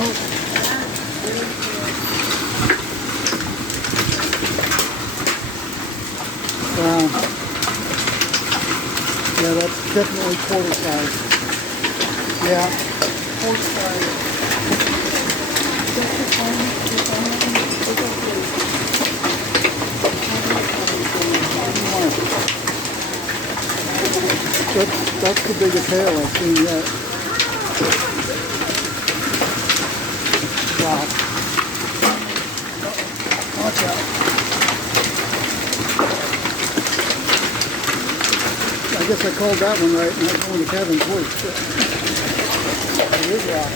Yeah, that's definitely quarter size. Yeah, quarter size. That's the biggest hail I've seen yet. Wow. Watch out. I guess I called that one right, and that's one of Kevin's worst. It is rock.